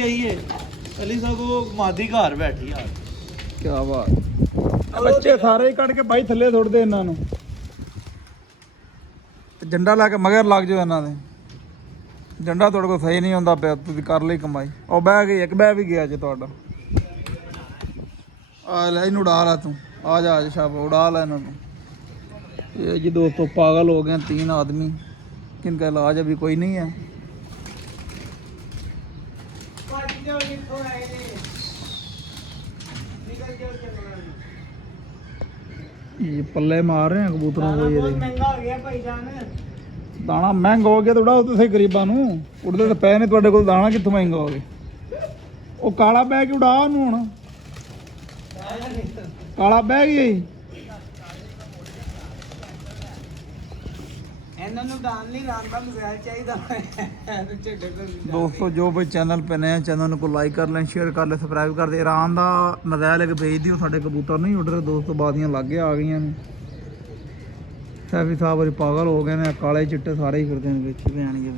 यही है अली साहब वो मादी घर बैठी यार क्या बात ਬੱਚੇ ਸਾਰੇ ਹੀ ਕੱਢ ਕੇ ਬਾਈ ਥੱਲੇ ਸੁੱਟਦੇ ਇਹਨਾਂ ਨੂੰ ਝੰਡਾ ਲਾ ਕੇ ਮਗਰ ਲੱਗ ਜਾਓ ਇਹਨਾਂ ਦੇ ਝੰਡਾ ਤੁਹਾਡੇ ਕੋਲ ਸਹੀ ਨਹੀਂ ਹੁੰਦਾ ਪਿਆ ਤੁਸੀਂ ਕਰ ਲਈ ਕਮਾਈ ਉਹ ਬਹਿ ਗਈ ਇੱਕ ਬਹਿ ਵੀ ਗਿਆ ਜੇ ਤੁਹਾਡਾ ਆ ਲੈ ਇਹਨੂੰ ਉਡਾ ਲਾ ਤੂੰ ਆ ਜਾ शाबाश उड़ा ला ਇਹਨਾਂ ਨੂੰ ये जी दोस्तों पागल हो गए 3 आदमी जिनका इलाज अभी कोई नहीं है ये पल्ले मार रहे हैं कबूतरों को ये महंगा हो गया भाईजान दाना महंगा हो गया तो उड़ाओ तुसीं गरीबां नूं उड़दे तो पै ने तुहाडे कोल दाना कित्थों महंगा हो गया ਉਹ ਕਾਲਾ ਬਹਿ ਕੇ ਉਡਾ ਉਹਨੂੰ ਹੁਣ ਕਾਲਾ ਬਹਿ ਗਿਆ दोस्तों जो भाई चैनल पे नए चैनल को लाइक कर लें शेयर कर लें सब्सक्राइब कर दें ईरान का नज़ायल एक भेज दियो साढ़े कबूतर नहीं उड़ रहे दोस्तों बादियाँ लागे आ गई ने सैफी साहब वारी पागल हो गए ने काले चिट्टे सारे ही फिरते हैं बेची भैन जी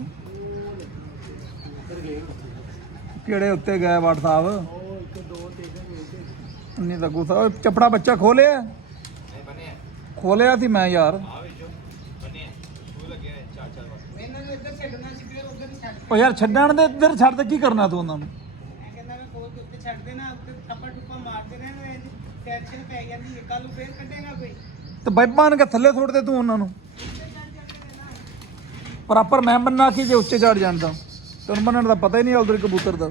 केड़े उत्ते गए वाट साहब नहीं लगू साहब चपड़ा बच्चा खोलिया थी मैं यार ਉਹ ਯਾਰ ਛੱਡਣ ਦੇ ਇੱਧਰ ਛੱਡ ਤੇ ਕੀ ਕਰਨਾ ਤੂੰ ਉਹਨਾਂ ਨੂੰ ਮੈਂ ਕਹਿੰਦਾ ਮੈਂ ਕੋਲ ਉੱਤੇ ਛੱਡ ਦੇਣਾ ਉੱਤੇ ਥੱਪੜ ਟੁੱਪਾ ਮਾਰਦੇ ਰਹਿਣਾ ਟੈਨਸ਼ਨ ਪੈ ਜਾਂਦੀ ਹੈ ਕੱਲ ਨੂੰ ਫੇਰ ਕੱਢੇਗਾ ਕੋਈ ਤੇ ਬਾਈਬਾਂ ਨੇ ਥੱਲੇ ਸੁੱਟ ਦੇ ਤੂੰ ਉਹਨਾਂ ਨੂੰ ਪ੍ਰੋਪਰ ਮੈਂ ਬੰਨਾ ਕੀ ਜੇ ਉੱਚੇ ਚੜ ਜਾਂਦਾ ਤੈਨੂੰ ਬੰਨਣ ਦਾ ਪਤਾ ਹੀ ਨਹੀਂ ਉਧਰ ਕਬੂਤਰ ਦਾ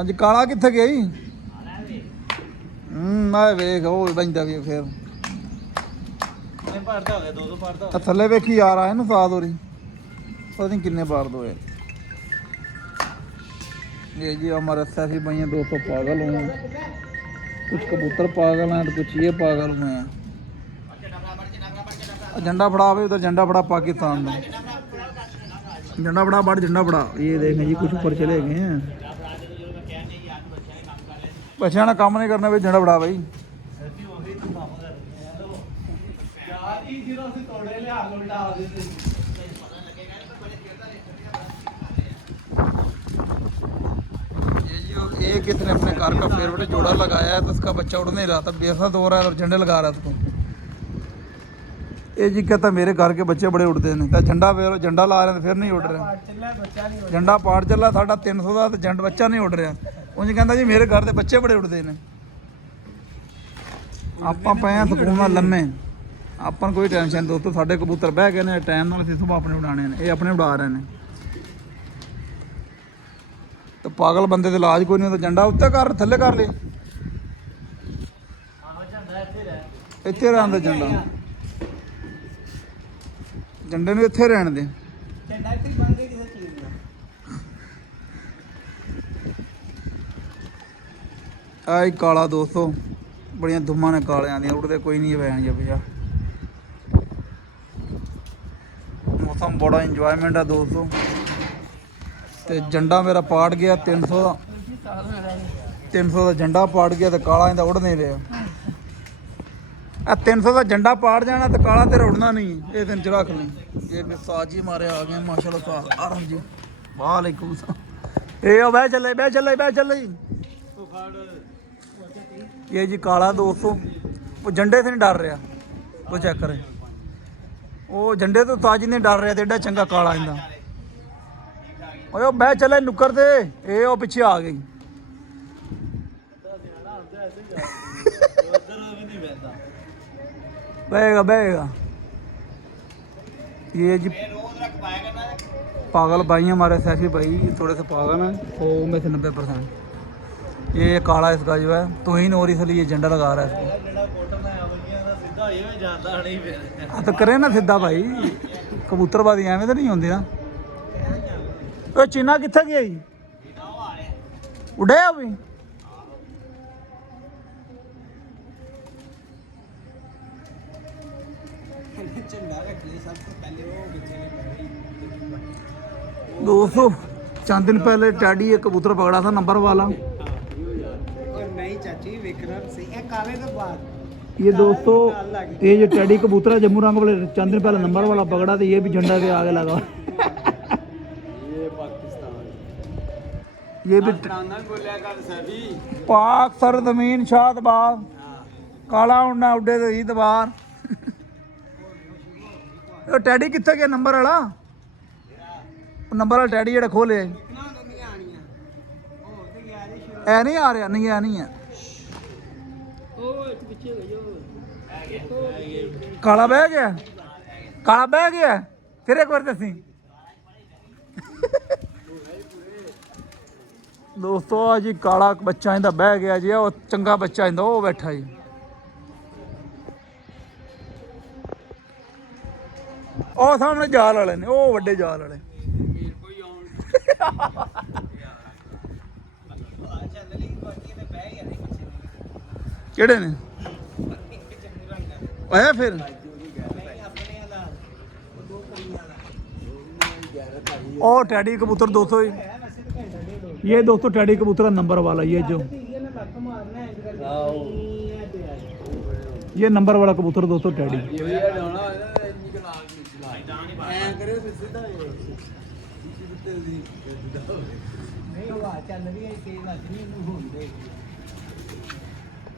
ਅੱਜ ਕਾਲਾ ਕਿੱਥੇ ਗਿਆ ਜੀ ਮੈਂ ਵੇਖ ਉਹ ਬੰਦਾ ਵੀ ਫੇਰ भरता हो गया 200 भरता थले वेखी यार आए ना साथ हो रही पता नहीं किन्ने बार दो है ये जी हमारे सैफी भाई दोस्तों पागल हुए कुछ कबूतर पागल हैं तो कुछ ये पागल हुए हैं झंडा फड़ा भाई उधर झंडा फड़ा पाकिस्तान में झंडा फड़ा बढ़ झंडा फड़ा ये देखें जी कुछ ऊपर चले गए हैं बच्चा ना काम नहीं करना भाई झंडा फड़ा भाई एक इसने अपने कार का फेवरेट जोड़ा लगाया है तो उसका बच्चा उड़ नहीं रहा था बेसत हो रहा है और झंडे लगा रहा था उसको ये जी कहता मेरे घर के बच्चे बड़े उड़ते हैं तो झंडा झंडा ला रहे हैं फिर नहीं उड़ रहे झंडा पार चला साढ़ा 300 का तो झंडा बच्चा नहीं उड़ रहा उन्हें कहता जी मेरे घर के बच्चे बड़े उड़ते हैं आप पे सुकून नाल लम्मे ਆਪਾਂ ਕੋਈ ਟੈਨਸ਼ਨ ਦੋਸਤੋ ਸਾਡੇ ਕਬੂਤਰ ਬਹਿ ਗਏ ਨੇ ਟਾਈਮ ਨਾਲ ਅਸੀਂ ਸਭ ਆਪਣੇ ਉਡਾਣੇ ਨੇ ਇਹ ਆਪਣੇ ਉਡਾ ਰਹੇ ਨੇ ਤੇ ਪਾਗਲ ਬੰਦੇ ਦੇ ਇਲਾਜ ਕੋਈ ਨਹੀਂ ਤਾਂ ਝੰਡਾ ਉੱਤੇ ਕਰ ਥੱਲੇ ਕਰ ਲਈ ਇੱਥੇ ਰਹਿਣ ਦੇ ਝੰਡਾ ਝੰਡੇ ਨੂੰ ਇੱਥੇ ਰਹਿਣ ਦੇ ਝੰਡਾ ਇੱਥੇ ਬੰਦੇ ਕਿਸੇ ਚੀਜ਼ ਦਾ ਆਈ ਕਾਲਾ ਦੋਸਤੋ ਬੜੀਆਂ ਧੁੰਮਾਂ ਨੇ ਕਾਲਿਆਂ ਦੀਆਂ ਉੜਦੇ ਕੋਈ ਨਹੀਂ ਵੈਣ ਜੇ ਭਈਆ मौसम बड़ा इंजॉयमेंट है दोस्तों ते झंडा मेरा पाट गया 300 का झंडा पाट गया तो काला इंदा उड़ नहीं रहा 300 का झंडा पाट जाना तो काला तेरा उड़ना नहीं ये दिन च रख ली ये साज जी मारे आ गए माशाल्लाह आराम जी वालेकुम सलाम ए बह चले ये जी काला दोस्तों वो झंडे से नहीं डर रहा वो चेक करें वो झंडे तो ताज नहीं डर रहा एडा चंगा काला इंदा बह चले नुक्कर दे ए वो पिछे आ गई बहेगा ये जी पागल भाई हमारे सैफी भाई थोड़े से पागल हैं 100 में से 90%। ये काला इसका जो है तोहीन और इसलिए झंडा लगा रहा है इसको तो करे ना सीधा भाई कबूतरबाजी एवं तो नहीं होंगी ना तो चीना कितने गया जी उड़े भी दोस्तों चंद दिन पहले टैडी एक कबूतर पकड़ा था नंबर वाला नहीं चाची विक्रम से काले तो बाद ये दोस्तों ये जो टेडी कबूतर है जम्मू रंग वाले चंद दिन पहले नंबर वाला पकड़ा तो ये भी झंडा के आगे लगा ये पाकिस्तान ये भी बोलिया कर सभी पाक सरजमीन शादबाद काला उड़ना उड्डे तो ईद बार ਉਹ ਟੈਡੀ ਕਿੱਥੇ ਗਿਆ ਨੰਬਰ ਵਾਲਾ ਨੰਬਰ ਵਾਲਾ ਟੈਡੀ ਜਿਹੜਾ ਖੋਲੇ ਐ ਨਹੀਂ ਆ ਰਿਹਾ ਨਹੀਂ ਆ ਨਹੀਂ ਆ ਕਾਲਾ ਬਹਿ ਗਿਆ ਫਿਰ ਇੱਕ ਵਾਰ ਦੱਸੀ ਦੋਸਤੋ ਆ ਜੀ ਕਾਲਾ ਬੱਚਾ ਇਹਦਾ ਬਹਿ ਗਿਆ ਜੀ ਉਹ ਚੰਗਾ ਬੱਚਾ ਇਹਦਾ ਉਹ ਬੈਠਾ ਜੀ ਉਹ ਸਾਹਮਣੇ ਜਾਲ ਵਾਲੇ ਨੇ ਉਹ ਵੱਡੇ ਜਾਲ ਵਾਲੇ ਕਿਹੜੇ ਨੇ ਆਇਆ ਫਿਰ ਉਹ ਟੈਡੀ कबूतर 200 ये दोस्तों टैडी कबूतर नंबर वाला ये जो ये नंबर वाला कबूतर दोस्तों टैडी ਚੱਲ ਰਹੀ ਹੈ ਤੇਜ਼ ਲੱਗ ਰਹੀ ਇਹਨੂੰ ਹੁਣ ਦੇ